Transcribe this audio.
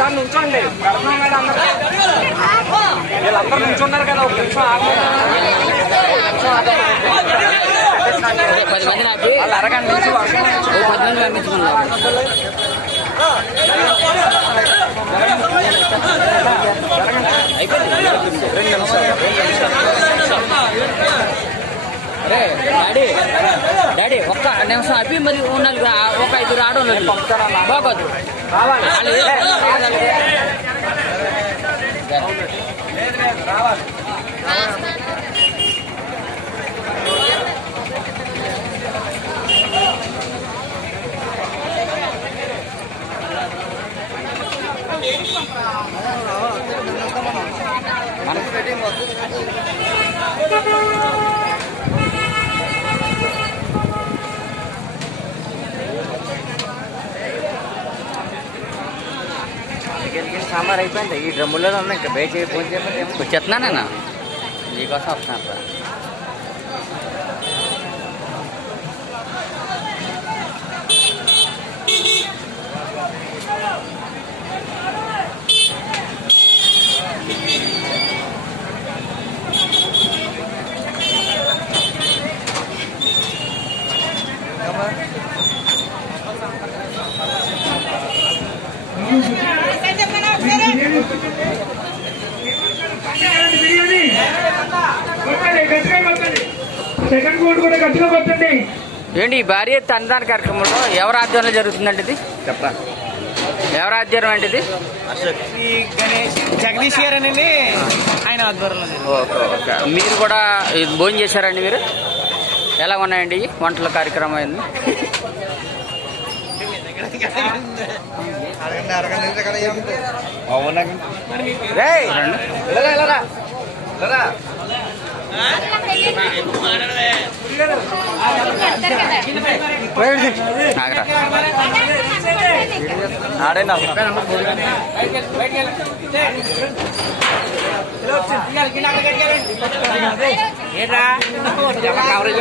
ఒకసారి నుంచోండి. పెడుతున్నాం కదా అందరూ, వీళ్ళందరూ నుంచున్నారు కదా, ఒక నిమిషం ఆగండి. 10 మంది నాకు వాళ్ళు అరగంట నుంచి 10 మంది పంపించుకున్నారు. అరే డాడీ ఒక్క నిమిషం అప్పి మరి ఉండాలి. ఒక 5 రావడం లేదు బాగోదు. సాంబార్ అయిపోయింది. ఈ డ్రమ్ముల్లో ఉన్నాయి, ఇంకా బయట ఫోన్ చేయకపోతే వచ్చేస్తున్నా నేను నీకోసం వస్తున్నాను సార్. సెకండ్ కోడ్ కూడా గట్టిగా కొట్టండి. ఏంటి ఈ భారీ అన్నదాన కార్యక్రమంలో ఎవరి ఆధ్వర్యంలో జరుగుతుందంటే ఇది చెప్పండి. ఎవరి ఆధ్వర్యం అంటే ఇది? జగదీష్ గారు అనండి, ఆయన ఆధ్వర్యంలో. Okay okay. మీరు కూడా భోజనం చేశారండి? మీరు ఎలా ఉన్నాయండి ఈ వంటల కార్యక్రమం అయింది? కవరేజ్